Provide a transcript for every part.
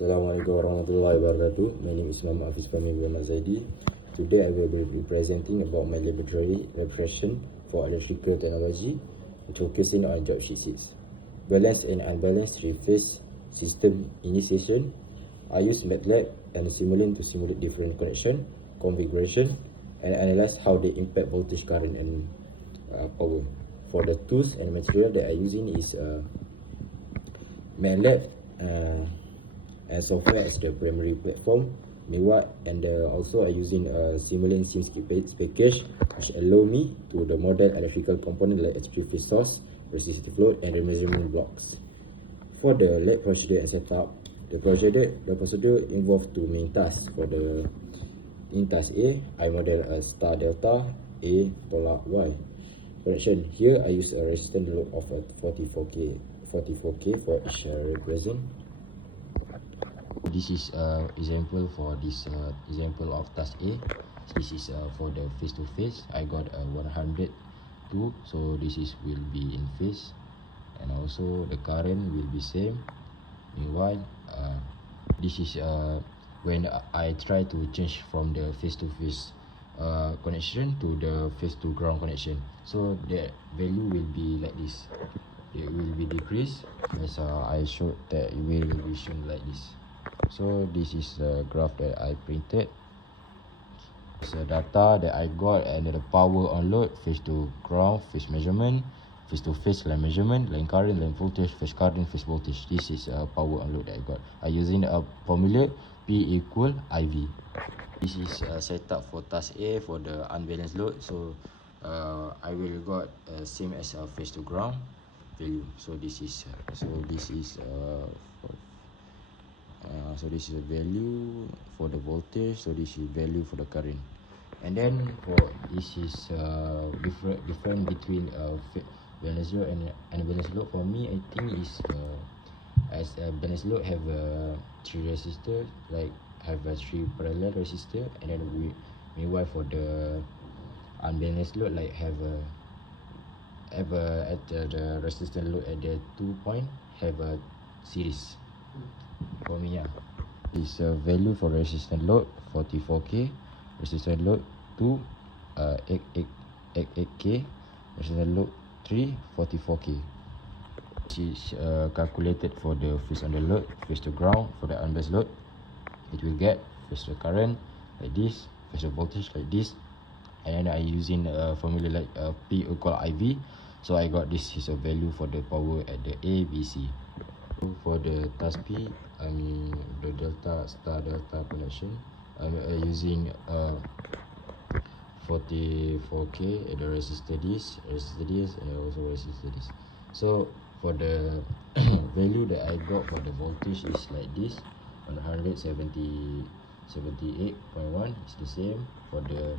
Assalamualaikum warahmatullahi wabarakatuh. My name is Muhammad Hafiz Fahmi. Today I will be presenting about my laboratory repression for electrical technology, focusing on job sheet 6. Balanced and unbalanced three-phase system initiation. I use MATLAB and Simulink to simulate different connection, configuration, and analyze how they impact voltage, current, and power. For the tools and material that I using is MATLAB and software as the primary platform. And also I using a Simulink SimSkip package, which allow me to the model electrical component like three-phase source, resistive load, and measurement blocks. For the lab procedure and setup, the procedure involved two main tasks. In task A, I model a star delta A tolak Y connection. Here I use a resistance load of 44k for each represent. This is example for this example of task A. This is for the face to face. I got 102, so this will be in phase, and also the current will be same. Meanwhile, this is when I try to change from the face to face connection to the face to ground connection. So the value will be like this. It will be decreased as I showed that it will be shown like this. So this is the graph that I printed. It's the data that I got, and the power on load, face to ground, phase measurement, face to face line measurement, line current, line voltage, phase current, phase voltage. This is power on load that I got. I using a formula P equal IV. This is setup for task A for the unbalanced load. So I will got same as face to ground value. So this is a value for the voltage. So this is value for the current. And then for this is different between balanced load and unbalanced load. For me, I think is as a balanced load have three resistor, like have a three parallel resistor, and then meanwhile for the unbalanced load like have at the resistance load at the 2 point have a series. For me, this value for resistance load 44k, resistance load 2 8k, resistance load 3 44k. This is calculated for the phase on the load, phase to ground. For the unbalanced load, it will get phase to current like this, phase to voltage like this, and then I using a formula like P equal IV. So I got this is a value for the power at the A, B, C. For the task P, the delta star delta connection. I'm using 44k at the resistor this, and also resistor this. So for the value that I got for the voltage is like this, 178.1 is the same. For the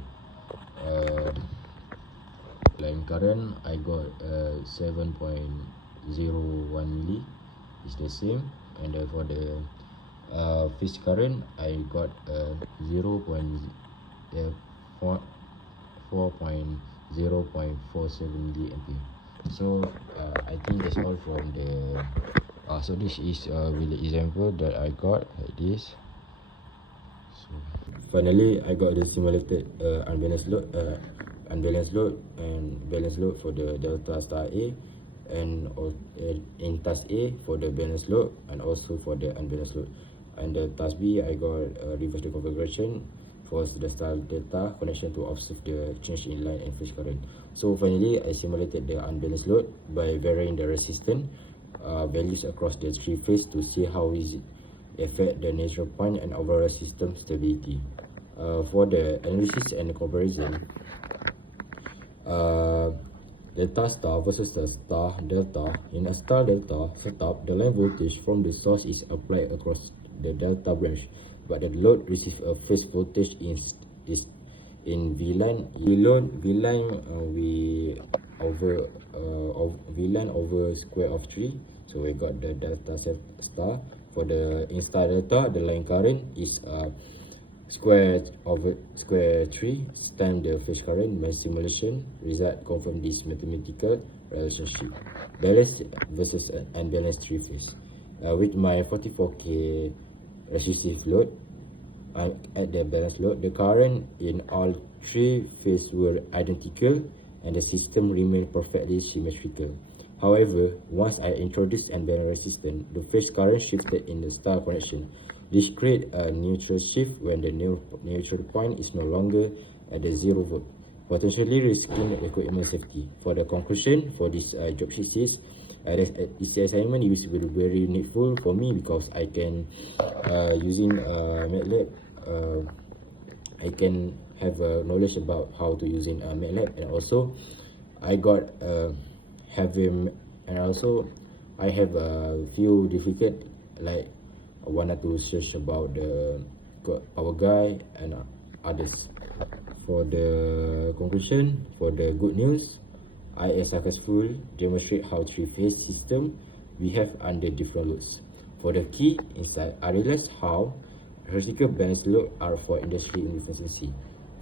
line current, I got 7.01 milli is the same. And for the phase current, I got 4.0.47 milliampere. So I think that's all from the so this is really example that I got like this. So finally I got the simulated unbalanced load and balanced load for the delta star A, and in task A for the balanced load, and also for the unbalanced load. And the task B, I got reverse the configuration for the star delta connection to observe the change in line and phase current. So finally I simulated the unbalanced load by varying the resistance values across the three phase to see how is it affect the neutral point and overall system stability. For the analysis and comparison, delta star versus the star delta. In a star delta setup, the line voltage from the source is applied across the delta branch, but the load receives a phase voltage is in V line. V line over square of 3. So we got the delta star. For the in star delta, the line current is square 3 times the phase current. My simulation result confirm this mathematical relationship. Balanced versus unbalanced three phase. With my 44k resistive load. At the balance load, the current in all three phases were identical and the system remained perfectly symmetrical. However, once I introduced unbalanced resistance, the phase current shifted in the star connection. This creates a neutral shift when the neutral point is no longer at the 0 volt, potentially risking the equipment safety. For the conclusion for this job sheet is, this assignment is very needful for me because I can using MATLAB, I can have knowledge about how to using MATLAB, and also I got I have a few difficult, like I wanted to search about the power guy and others. For the conclusion, for the good news, I successfully demonstrate how three-phase system we have under different loads. For the key insight, I realized how vertical balance load are for industry inefficiency.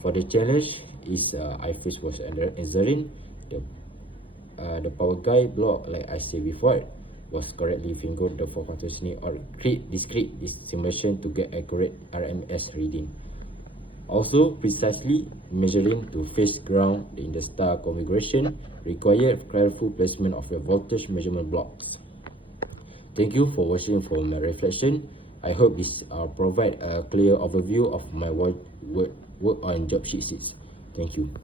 For the challenge is I faced was ensuring the power guide block, like I said before, was correctly fingered the for continuously or discrete simulation to get accurate RMS reading. Also, precisely measuring to phase ground in the star configuration required careful placement of the voltage measurement blocks. Thank you for watching for my reflection. I hope this provide a clear overview of my work on job sheet 6. Thank you.